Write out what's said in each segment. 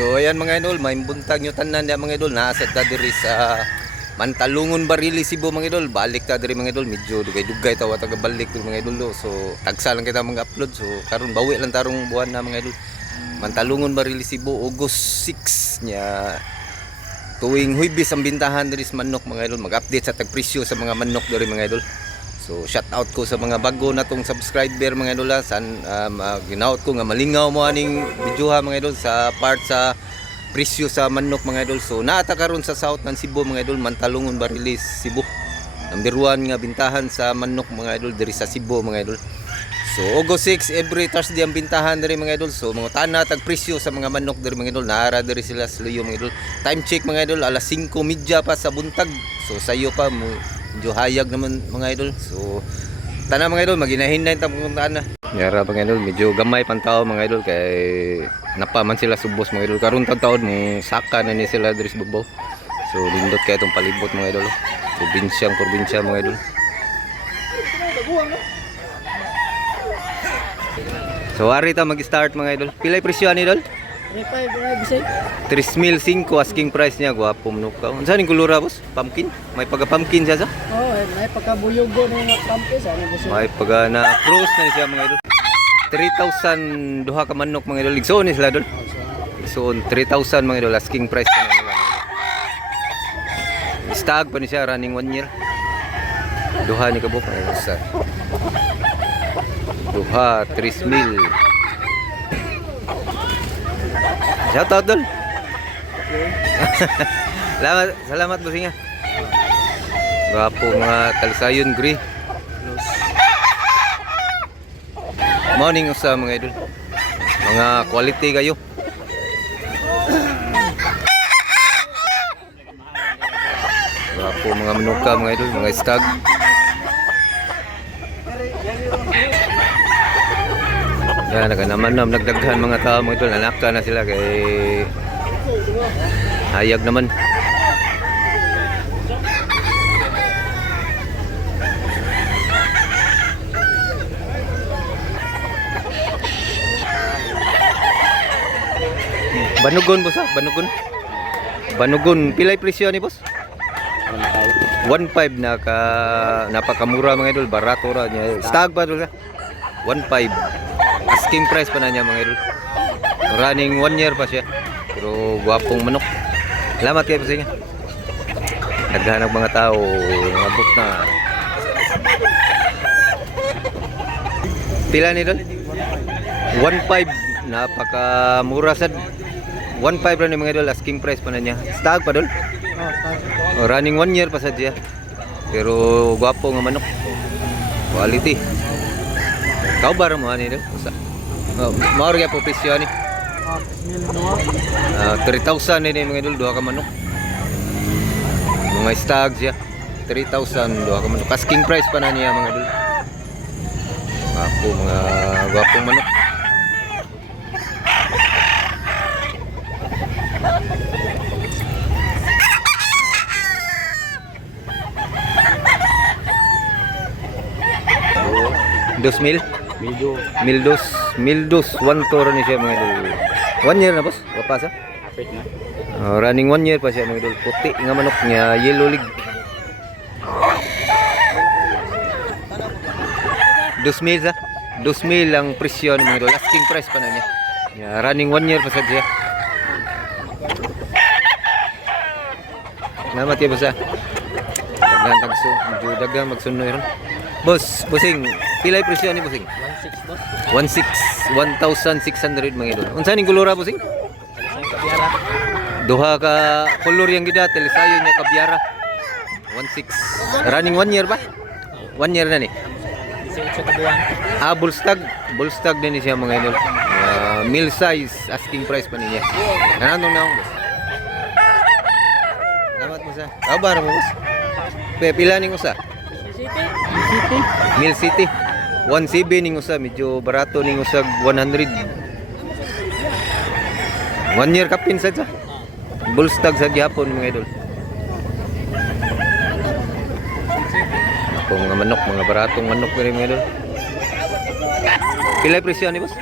So ayan mga idol, may buntag nyo tanan niya mga idol. Naaset ta diri sa Mantalungon Barili, Cebu mga idol. Balik ta diri mga idol, medyo dugay-dugay tawa taga balik mga idol. So tagsa lang kita mga upload. So karon bawi lang tarong buwan na mga idol. Mantalungon Barili, Cebu, August 6 nya. Tuwing Huwebes ang bintahan diri sa manok mga idol. Mag-update sa tagpresyo sa mga manok diri mga idol. So shout out ko sa mga bago na tong subscriber mga idol. Ginaot ko nga malingaw mo aning video ha mga idol sa part sa presyo sa manok mga idol. So naata karon sa south ng Cebu mga idol, Mantalungon Barili, Cebu. Number 1 nga bintahan sa manok mga idol diri sa Cebu mga idol. So August 6 every Thursday ang bintahan diri mga idol. So mga tana tag presyo sa mga manok diri mga idol. Naara diri sila sa Luyo mga idol. Time check mga idol alas 5:30 pa sa buntag. So sayo pa mo medyo hayag naman mga idol. So tana mga idol maginahinay ta pumuntaan na. Yara mga idol medyo gamay pang tao mga idol kay napaman sila subos mga idol. Karon taon mo saka na ni sila diri sa babaw. So lindot kay itong palibot mga idol. Probinsya mga idol. So ari ta mag-start mga idol. Pilay presyo ani idol? 3,500 asking price niya. Gwapo mo ka. Unsa ning kulura boss? Pumpkin? May pagka-pumpkin siya sa? Oh, may pagkabuyogo ng pumpkin sa ano gusto. May pagka na cross na siya mga idol. 3,000 duha ka manok mga idol. Ligsoon ni sila idol. Ligsoon 3,000 mga idol asking price pa nila. Stag pa ni siya running 1 year. Duha ni kabuk ay sa. Duha 3,000. Shout out dol. Salamat bossing. Gwapo mga talisayon gri. Morning usa mga idol. Mga quality kayo. Gwapo mga manuka mga idol, mga stag. Yan, naman nagdaghan mga tao mga idol. Anak na sila kay hayag naman. Banugon boss ha? Banugon. Pilay presyo ni boss? 1.5 napakamura mga idol, barato ra niya. Stag pa dul ka? 1.5. Asking price pa na niya mga idol. Running 1 year pa siya. Pero gwapong manok. Salamat kayo boss niya. Naghahanap mga tao, abot na. Pila ni idol? 1.5 napakamura sad. 1.5 rin mga idol, asking price pa na niya. Stag pa dol? Running 1 year pa sad siya. Pero gwapo nga manok. Quality. Kau barang mo ani idol? Maor kaya po presyo ni? 3,000 ni mga idol, duha ka manok. Mga stag siya. 3,000 duha ka manok. Asking price pa na niya mga idol. Mga gwapong manok. Mildos 1 toro ni siya mga idol. 1 year na boss? Wapasa? Running 1 year pa siya mga idol. Puti nga manok niya, yellow leg. 2,000 sa? 2,000 ang presyo ni mga idol. Asking price pa na niya. Running 1 year pa siya. Salamat kayo boss ha. Daghan tagso, medyo daghan magsunoy ron. Bossing, pilay presyo ni bossing? 1,600 boss. 1,600 mga idol. Unsa ning kulura bossing? Kabiara. Duha ka color yang gida, telisayo niya kabiara. 1,600. Running 1 year ba? 1 year na ni. 18 ka buwan. Bullstag din siya mga idol. Meal size, asking price pa niya. Nanong na boss. Salamat mo sa. Kabar mo boss. Pila ning usa? Mill City 1CB ning usa, medyo barato ning usag 100. 1 year kapin sa Bullstag sa gyapon mga idol. Ako mga manok, mga baratong manok mga idol. Pilay presyo ni boss?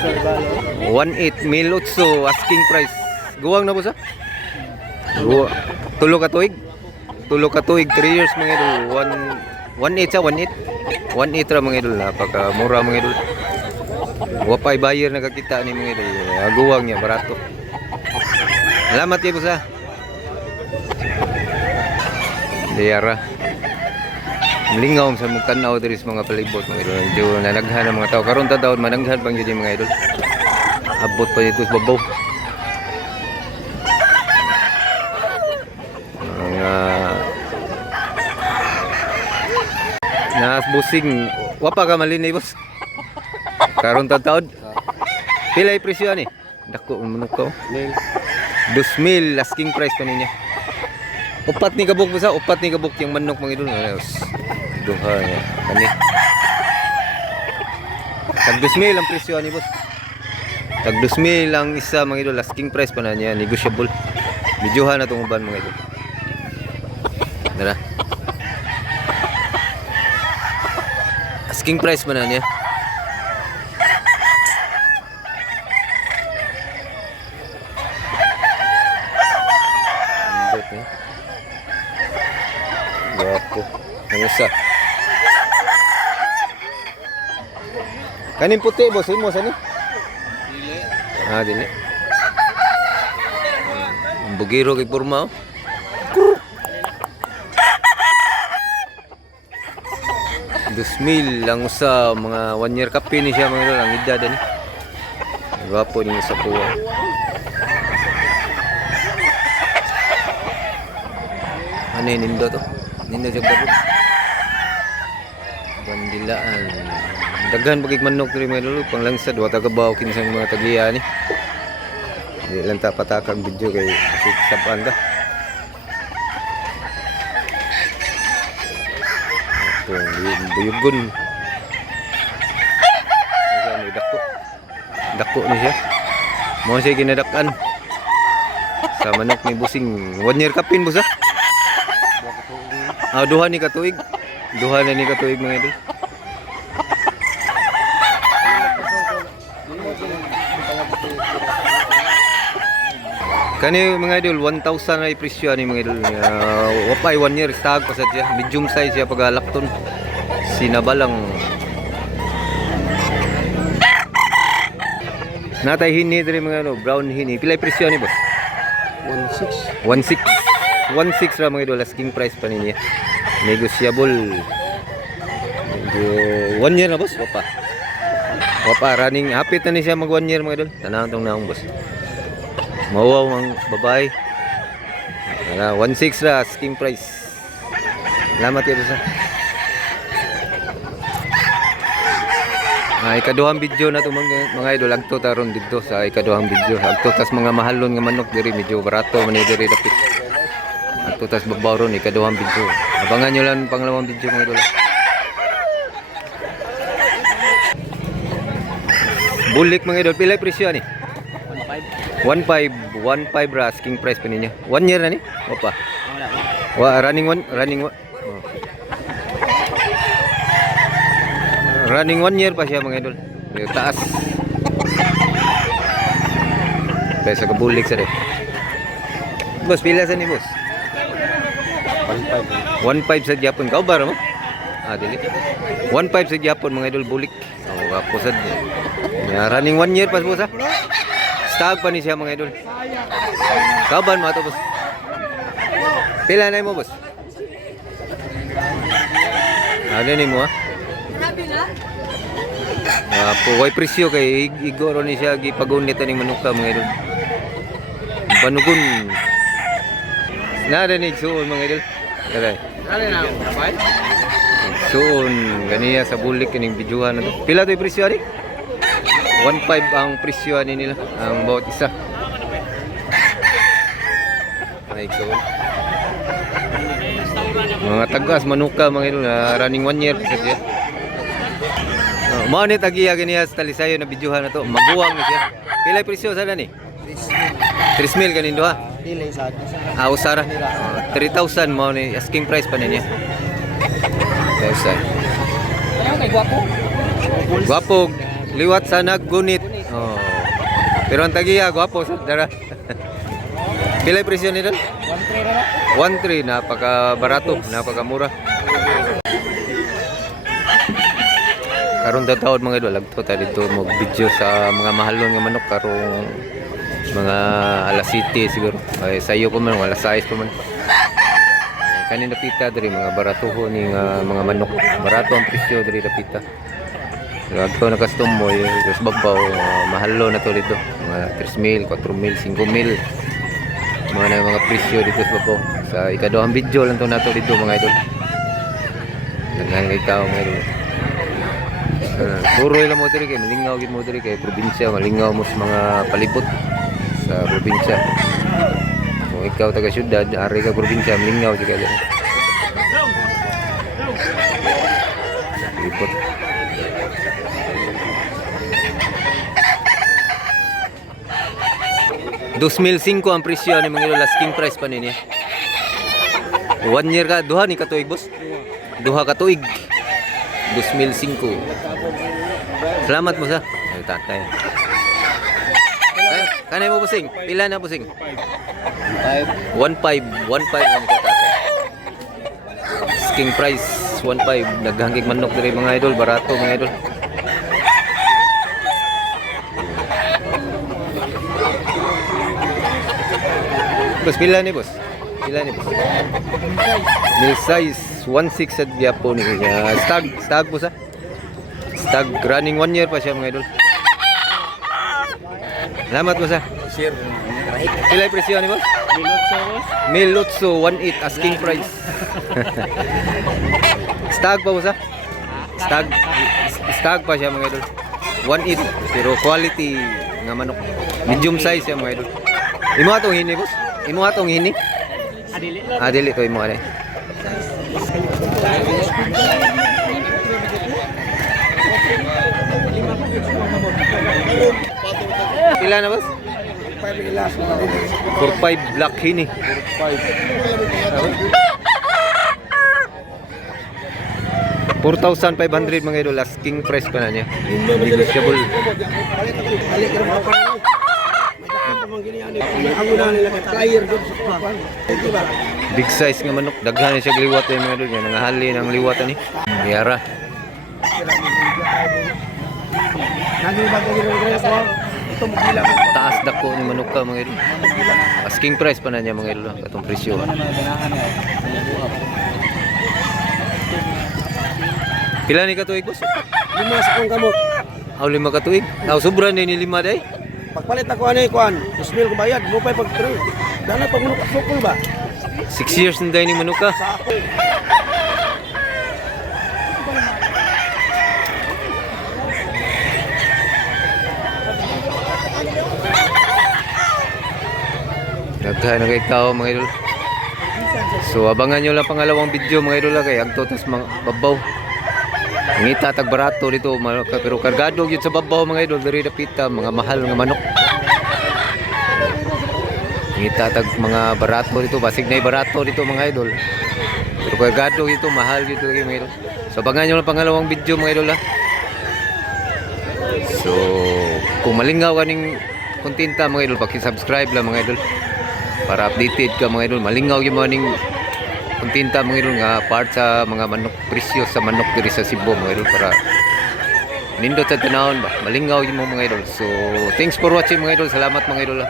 Sir Balo. 1.8 mil 8 asking price. Guwang na po sa? Tulo ka tuig? Tulo ka tuig 3 years mga idol. 1.8 sa 1.8. 1.8 ra mga idol, napaka mura mga idol. Wapay buyer nakakita ni mga idol. Guwang niya barato. Salamat kayo sa. Diyara. Lingaw sa magtanaw diri sa mga palibot mga idol. Medyo nanaghan ang mga tao. Karon ta taon managhan pang jud mga idol. Abot pa dito sa babaw. Nas busing wapa ka malinay boss. Karon ta taon. Pila yung presyo ani? Dako manok ko. 2,000 asking price pa niya. Upat ni kabuk sa upat ni kabuk yung manok mga idol. Duha ya. Kani. Tag 2,000 ang presyo ani boss. Tag 2,000 lang isa mga idol, asking price pa na niya, negotiable. Videohan na tong uban mga idol. Dara. Asking price pa na niya. Guwapo. Ano sa? Kanin puti boss, imo sa ni? Dili. Ah, dili. Bugiro kay porma. Oh. 2,000 lang sa mga 1 year kape ni siya mga idol, ang edad ani. Guwapo ni sa puwa. Ano yun, nindo to? Nindo siya gabo. Bandilaan. Daghan pagig manok diri mga idol, panglangsad wa tagabaw kinsang mga tagiya ni. Di lang ta patakag video kay saban ta. Ito, buyugon. Ayan, dako. Dako ni siya. Mo siya ginadakan. Sa manok ni busing 1 year kapin busa. Ah, duha ni katuig. Duha na ni katuig mga idol. Kani mga idol 1,000 na ipresyo ni mga idol. Wapay 1 year stag pa sa siya. Medium size siya pagalakton. Sinabalang. Natay hini diri mga idol, brown hini. Pila ipresyo ni boss? 1.6. 1.6. 1.6 ra mga idol, asking price pa niya. Negotiable. 1 year na boss, wapa. Wapa running, hapit na ni siya mag 1 year mga idol. Tanaw tong naong boss. Mawaw ang babae. 1.6 ra asking price. Salamat kayo sa. Ikaduhang video na to mga idol, agto taron dito sa ikaduhang video. Agto tas mga mahalon nga manok diri, medyo barato man diri dapit. Agto tas babaw ron ikaduhang video. Abangan nyo lang pangalawang video mga idol. Bulik mga idol, pila presyo ni? 1.5 ra asking price pa niya. 1 year na ni? Opa. Running 1 Running 1 year pa siya mga idol. Yung taas. Kaya sa kabulik sa rin. Boss, pila sa ni boss? 1.5 sa Japon. Kau ba mo? Ah, dili. 1.5 sa Japon mga idol, bulik. Oh, wapo sad. Running 1 year pa boss ha. Stag pa ni siya mga idol. Kaban mo ito boss. Pila na mo boss? Ano ni mo ha? Puway presyo kay igoro ni siya gipagunit aning manuka mga idol. Banugon. Narinig suon mga idol. Taray. Suon ganiya sa bulik kining bidyuhan na to. Pila to presyo ani? 1.5 ang presyo ani nila ang bawat isa. Ay suon. Mga tagas manuka mga idol, running 1 year sa siya. Maunit agiya ganiya sa talisayo na bidyuhan na to. Maguwang na siya. Pila presyo sa ni? 3,000 kanin doha. Dili sa Ah, usara. 3,000 mo ni asking price pa niya. 3,000. Ano kay gwapo? Guwapo. liwat sa naggunit. Oh. Pero ang tagiya, gwapo sa dara. Pila yung presyo nito? 1.3, napaka barato, napaka mura. Karon taon mga idol, agto ta dito mag video sa mga mahalon nga manok karong mga alas 7 siguro. Ay sayo pa man alas 6 pa man. Kanina pita diri mga baratuho ni mga manok. Barato ang presyo diri dapita. Agto na custom mo yung babaw mahalo na to dito. Mga 3,000, 4,000, 5,000. Mga presyo dito sa babaw. Sa ikaduhang video lang to nato dito mga idol. Naghan kay kao mga idol. Puro ilang mo diri kay malingaw gid mo diri kay probinsya, malingaw mo sa mga palibot sa probinsya. Kung ikaw taga syudad, ari ka probinsya, malingaw jud ka diri. Palibot. $2,500 ang presyo ni mga idol, asking price pa niya. 1 year ka, duha ni katuig boss. Duha ka tuig. 2,500. Salamat mo sa. Ay tatay. Kanay mo pusing. Pila na pusing? 1.5. 1.5 ang tatay. Asking price 1.5. Naghangig manok diri mga idol, barato mga idol. Boss, pila ni boss? Pila ni boss? Mil size 1.6 sa Japan ni stag po sa. Stag running 1 year pa siya mga idol. Salamat po sa. Sir. Pila yung presyo ni boss? Milotso 1.8 asking price. Stag pa po sa? Stag pa siya mga idol. 1.8 pero quality nga manok. Medium size siya mga idol. Imo atong hini boss? Imo atong hini? Adili to imo ani. Pila na boss? 4.5 black hini. 4,500 mga idol, asking price pa na niya. Negotiable. Big size nga manok, daghan siya gliwat yung mga idol niya. Nangahali ng liwatan ni. Yara. Taas dako ni manok ka mga idol. Asking price pa na niya mga idol, katong presyo. Pila ni katuig boss? 5 sa kong kamot. Aw 5 katuig. Aw sobra ni 5 day. Pagpalit ako ano kuan, 2,000 ko bayad, mo pay pag-3. Dana pag manok sukol ba? 6 years na day ni manok ka. Sa ako. Daghan na kay tao mga idol. So abangan nyo lang pangalawang video mga idol kay agto tas mga babaw. Ngita tag barato dito pero kargado gyud sa babaw mga idol diri dapita mga mahal nga manok. Ngita tag mga barato dito basig nay barato dito mga idol. Pero kargado dito mahal gyud lagi mga idol. So abangan nyo lang pangalawang video mga idol. So kung malingaw kaning kontenta mga idol paki-subscribe lang mga idol. Para updated ka mga idol, malingaw yung mga ning kontenta mga idol nga part sa mga manok, presyo sa manok diri sa Cebu mga idol para nindot sa tanawon ba, malingaw yung mga idol. So thanks for watching mga idol, salamat mga idol.